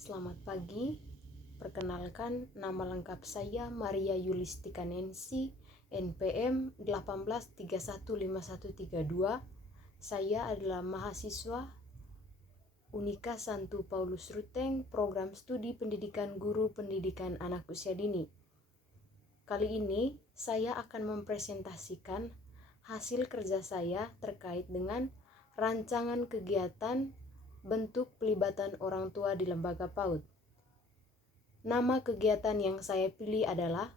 Selamat pagi, perkenalkan nama lengkap saya Maria Yulistika Nensi, NPM 18315132. Saya adalah mahasiswa Unika Santo Paulus Ruteng, Program Studi Pendidikan Guru Pendidikan Anak Usia Dini. Kali ini saya akan mempresentasikan hasil kerja saya terkait dengan rancangan kegiatan bentuk pelibatan orang tua di lembaga PAUD. Nama kegiatan yang saya pilih adalah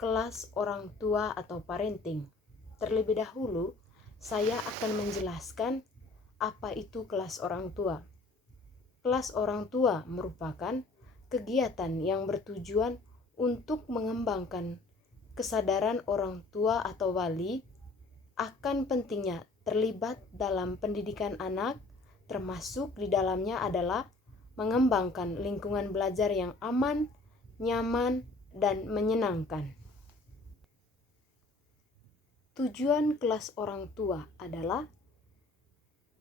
kelas orang tua atau parenting. Terlebih dahulu, saya akan menjelaskan apa itu kelas orang tua. Kelas orang tua merupakan kegiatan yang bertujuan untuk mengembangkan kesadaran orang tua atau wali akan pentingnya terlibat dalam pendidikan anak, termasuk di dalamnya adalah mengembangkan lingkungan belajar yang aman, nyaman, dan menyenangkan. Tujuan kelas orang tua adalah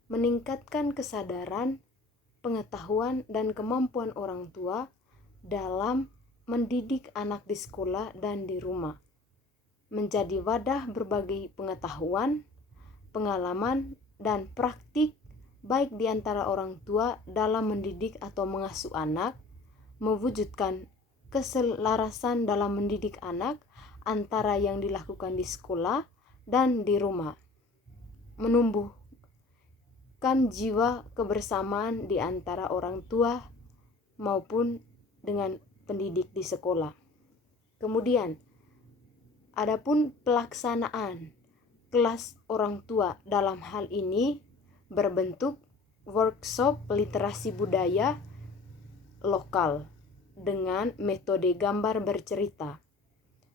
meningkatkan kesadaran, pengetahuan, dan kemampuan orang tua dalam mendidik anak di sekolah dan di rumah, menjadi wadah berbagai pengetahuan, pengalaman, dan praktik baik di antara orang tua dalam mendidik atau mengasuh anak, mewujudkan keselarasan dalam mendidik anak antara yang dilakukan di sekolah dan di rumah, menumbuhkan jiwa kebersamaan di antara orang tua maupun dengan pendidik di sekolah. Kemudian, adapun pelaksanaan kelas orang tua dalam hal ini berbentuk workshop literasi budaya lokal dengan metode gambar bercerita.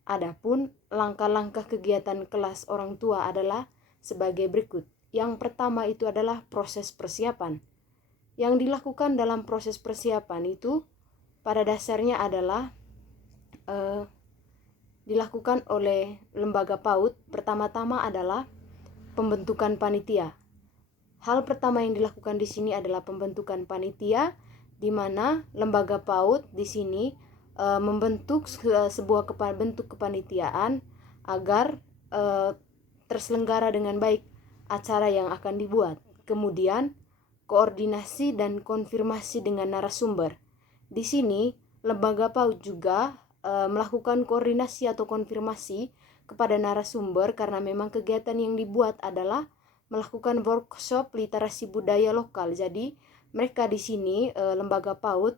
Adapun langkah-langkah kegiatan kelas orang tua adalah sebagai berikut. Yang pertama itu adalah proses persiapan. Yang dilakukan dalam proses persiapan itu pada dasarnya adalah dilakukan oleh lembaga PAUD. Pertama-tama adalah pembentukan panitia. Hal pertama yang dilakukan di sini adalah pembentukan panitia, di mana lembaga PAUD di sini membentuk sebuah bentuk kepanitiaan agar terselenggara dengan baik acara yang akan dibuat. Kemudian koordinasi dan konfirmasi dengan narasumber. Di sini lembaga PAUD juga melakukan koordinasi atau konfirmasi kepada narasumber karena memang kegiatan yang dibuat adalah melakukan workshop literasi budaya lokal. Jadi mereka di sini lembaga PAUD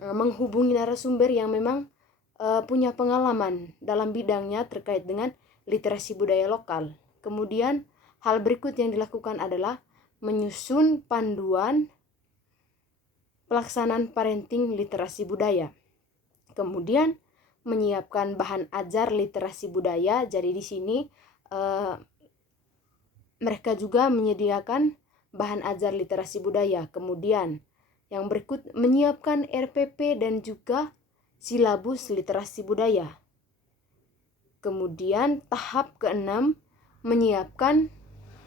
menghubungi narasumber yang memang punya pengalaman dalam bidangnya terkait dengan literasi budaya lokal. Kemudian hal berikut yang dilakukan adalah menyusun panduan pelaksanaan parenting literasi budaya. Kemudian menyiapkan bahan ajar literasi budaya. Jadi di sini mereka juga menyediakan bahan ajar literasi budaya. Kemudian yang berikut menyiapkan RPP dan juga silabus literasi budaya. Kemudian tahap keenam menyiapkan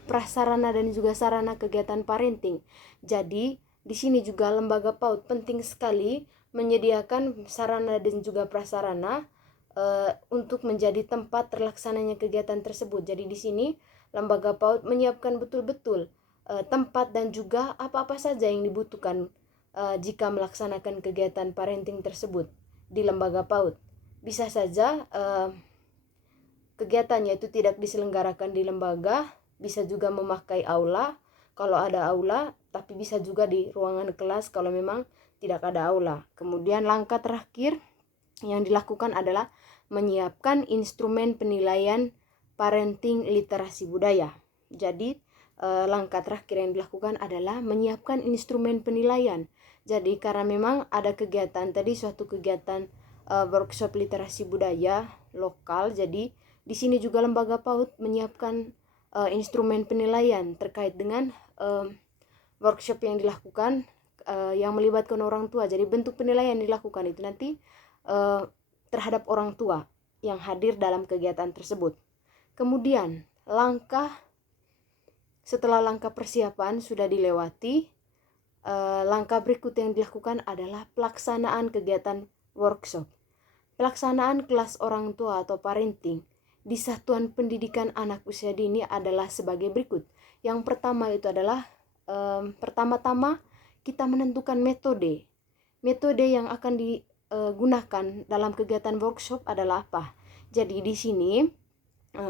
prasarana dan juga sarana kegiatan parenting. Jadi di sini juga lembaga PAUD penting sekali menyediakan sarana dan juga prasarana untuk menjadi tempat terlaksananya kegiatan tersebut. Jadi di sini lembaga PAUD menyiapkan betul-betul tempat dan juga apa-apa saja yang dibutuhkan jika melaksanakan kegiatan parenting tersebut di lembaga PAUD. Bisa saja kegiatannya itu tidak diselenggarakan di lembaga, bisa juga memakai aula kalau ada aula, tapi bisa juga di ruangan kelas kalau memang tidak ada aula. Kemudian langkah terakhir yang dilakukan adalah menyiapkan instrumen penilaian parenting literasi budaya. Jadi langkah terakhir yang dilakukan adalah menyiapkan instrumen penilaian. Jadi karena memang ada kegiatan tadi, suatu kegiatan workshop literasi budaya lokal, jadi di sini juga lembaga PAUD menyiapkan instrumen penilaian terkait dengan workshop yang dilakukan yang melibatkan orang tua. Jadi bentuk penilaian yang dilakukan itu nanti terhadap orang tua yang hadir dalam kegiatan tersebut. Kemudian setelah langkah persiapan sudah dilewati, langkah berikut yang dilakukan adalah pelaksanaan kegiatan workshop. Pelaksanaan kelas orang tua atau parenting di Satuan Pendidikan Anak Usia Dini adalah sebagai berikut. Yang pertama itu adalah pertama-tama kita menentukan metode. Metode yang akan digunakan dalam kegiatan workshop adalah apa? Jadi di sini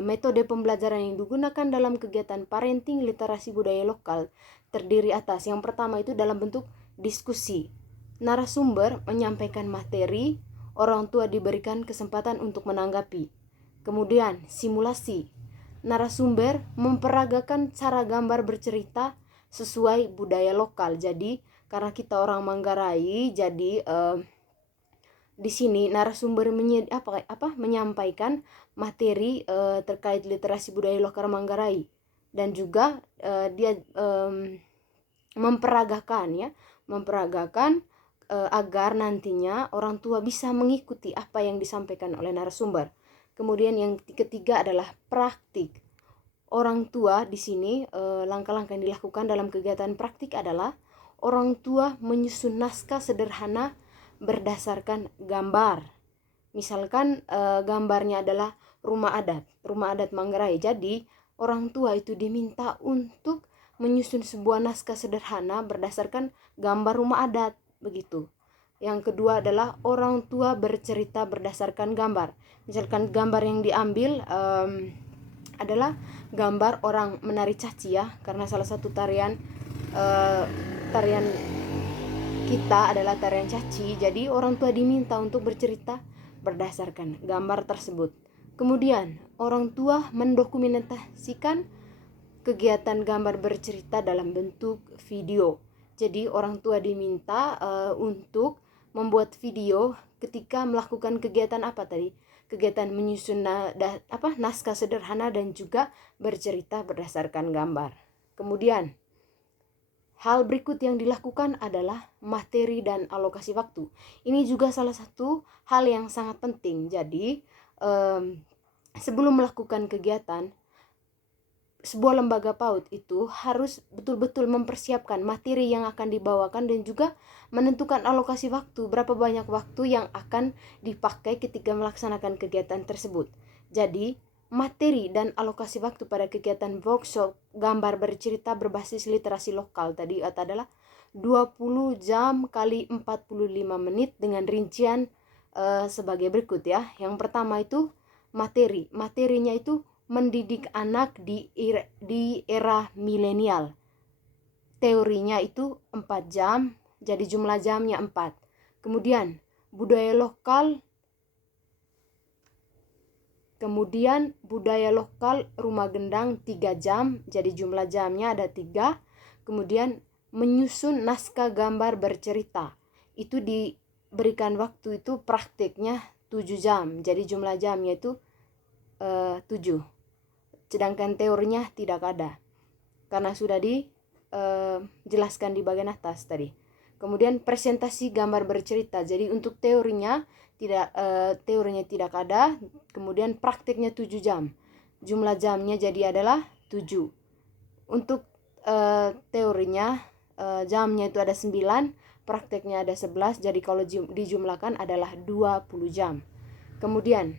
metode pembelajaran yang digunakan dalam kegiatan parenting literasi budaya lokal terdiri atas yang pertama itu dalam bentuk diskusi. Narasumber menyampaikan materi, orang tua diberikan kesempatan untuk menanggapi. Kemudian simulasi. Narasumber memperagakan cara gambar bercerita sesuai budaya lokal. Jadi karena kita orang Manggarai, jadi di sini narasumber menyampaikan materi terkait literasi budaya lokal Manggarai, dan juga dia memperagakan agar nantinya orang tua bisa mengikuti apa yang disampaikan oleh narasumber. Kemudian yang ketiga adalah praktik. Orang tua di sini langkah-langkah yang dilakukan dalam kegiatan praktik adalah orang tua menyusun naskah sederhana berdasarkan gambar. Misalkan gambarnya adalah rumah adat Manggarai. Jadi orang tua itu diminta untuk menyusun sebuah naskah sederhana berdasarkan gambar rumah adat, begitu. Yang kedua adalah orang tua bercerita berdasarkan gambar. Misalkan gambar yang diambil adalah gambar orang menari caci ya, karena salah satu tarian kita adalah tarian caci. Jadi orang tua diminta untuk bercerita berdasarkan gambar tersebut. Kemudian orang tua mendokumentasikan kegiatan gambar bercerita dalam bentuk video. Jadi orang tua diminta untuk membuat video ketika melakukan kegiatan apa tadi? Kegiatan menyusun naskah sederhana dan juga bercerita berdasarkan gambar. Kemudian hal berikut yang dilakukan adalah materi dan alokasi waktu. Ini juga salah satu hal yang sangat penting. Jadi sebelum melakukan kegiatan, sebuah lembaga PAUD itu harus betul-betul mempersiapkan materi yang akan dibawakan dan juga menentukan alokasi waktu, berapa banyak waktu yang akan dipakai ketika melaksanakan kegiatan tersebut. Jadi materi dan alokasi waktu pada kegiatan workshop gambar bercerita berbasis literasi lokal tadi adalah 20 jam kali 45 menit dengan rincian sebagai berikut ya. Yang pertama itu materinya itu mendidik anak di era milenial. Teorinya itu 4 jam, jadi jumlah jamnya 4. Kemudian budaya lokal rumah gendang 3 jam, jadi jumlah jamnya ada 3. Kemudian menyusun naskah gambar bercerita. Itu diberikan waktu itu praktiknya 7 jam, jadi jumlah jamnya itu 7. Sedangkan teorinya tidak ada karena sudah dijelaskan di bagian atas tadi. Kemudian presentasi gambar bercerita. Jadi untuk teorinya tidak ada. Kemudian praktiknya 7 jam. Jumlah jamnya jadi adalah 7. Untuk teorinya jamnya itu ada 9, praktiknya ada 11. Jadi kalau dijumlahkan adalah 20 jam. Kemudian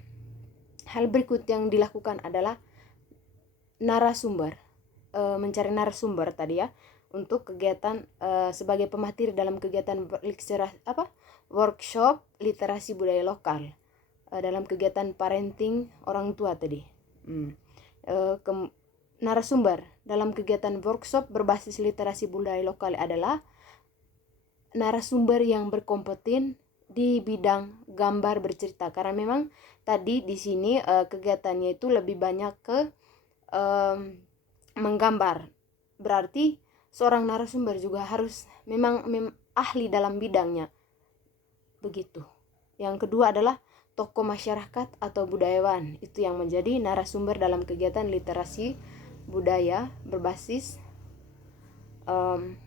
hal berikut yang dilakukan adalah narasumber, mencari narasumber tadi ya, untuk kegiatan sebagai pemateri dalam kegiatan workshop literasi budaya lokal dalam kegiatan parenting orang tua tadi. Narasumber dalam kegiatan workshop berbasis literasi budaya lokal adalah narasumber yang berkompeten di bidang gambar bercerita, karena memang tadi di sini kegiatannya itu lebih banyak ke menggambar. Berarti seorang narasumber juga harus memang ahli dalam bidangnya. Begitu. Yang kedua adalah tokoh masyarakat atau budayawan. Itu yang menjadi narasumber dalam kegiatan literasi budaya berbasis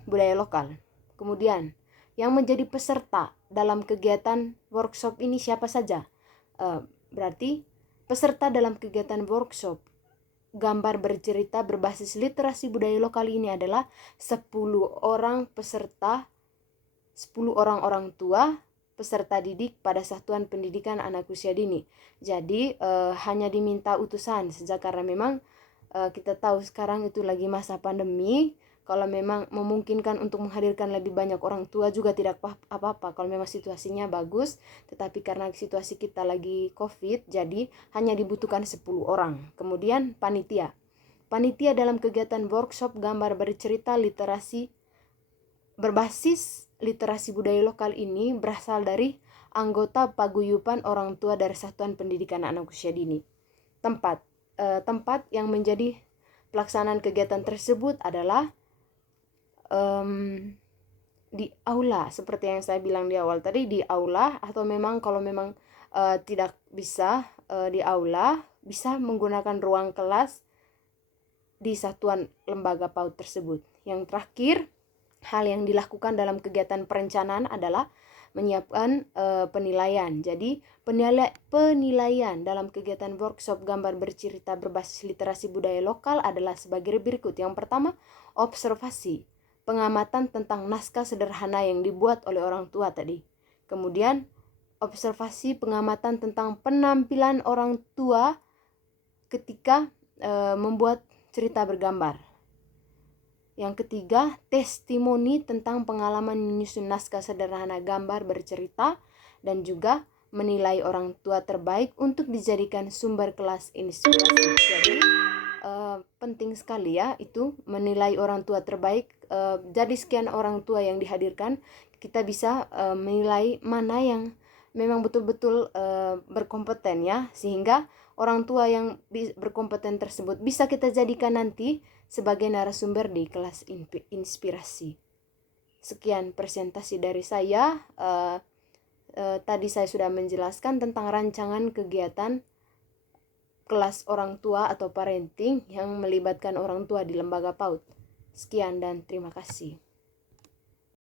budaya lokal. Kemudian yang menjadi peserta dalam kegiatan workshop ini siapa saja? Berarti peserta dalam kegiatan workshop gambar bercerita berbasis literasi budaya lokal ini adalah 10 orang peserta, 10 orang tua peserta didik pada Satuan Pendidikan Anak Usia Dini. Jadi hanya diminta utusan saja karena memang kita tahu sekarang itu lagi masa pandemi. Kalau memang memungkinkan untuk menghadirkan lebih banyak orang tua juga tidak apa-apa kalau memang situasinya bagus, tetapi karena situasi kita lagi COVID, jadi hanya dibutuhkan 10 orang. Kemudian panitia dalam kegiatan workshop gambar bercerita literasi berbasis literasi budaya lokal ini berasal dari anggota paguyuban orang tua dari Satuan Pendidikan Anak Usia Dini. Tempat yang menjadi pelaksanaan kegiatan tersebut adalah di aula, seperti yang saya bilang di awal tadi, di aula, atau memang kalau memang tidak bisa di aula, bisa menggunakan ruang kelas di satuan lembaga PAUD tersebut. Yang terakhir, hal yang dilakukan dalam kegiatan perencanaan adalah menyiapkan penilaian. Jadi penilaian dalam kegiatan workshop gambar bercerita berbasis literasi budaya lokal adalah sebagai berikut. Yang pertama, observasi, pengamatan tentang naskah sederhana yang dibuat oleh orang tua tadi. Kemudian observasi pengamatan tentang penampilan orang tua ketika membuat cerita bergambar. Yang ketiga, testimoni tentang pengalaman menyusun naskah sederhana gambar bercerita dan juga menilai orang tua terbaik untuk dijadikan sumber kelas inspirasi. Jadi penting sekali ya itu menilai orang tua terbaik. Jadi sekian orang tua yang dihadirkan, kita bisa menilai mana yang memang betul-betul berkompeten ya, sehingga orang tua yang berkompeten tersebut bisa kita jadikan nanti sebagai narasumber di kelas inspirasi. Sekian presentasi dari saya. Tadi saya sudah menjelaskan tentang rancangan kegiatan kelas orang tua atau parenting yang melibatkan orang tua di lembaga PAUD. Sekian dan terima kasih.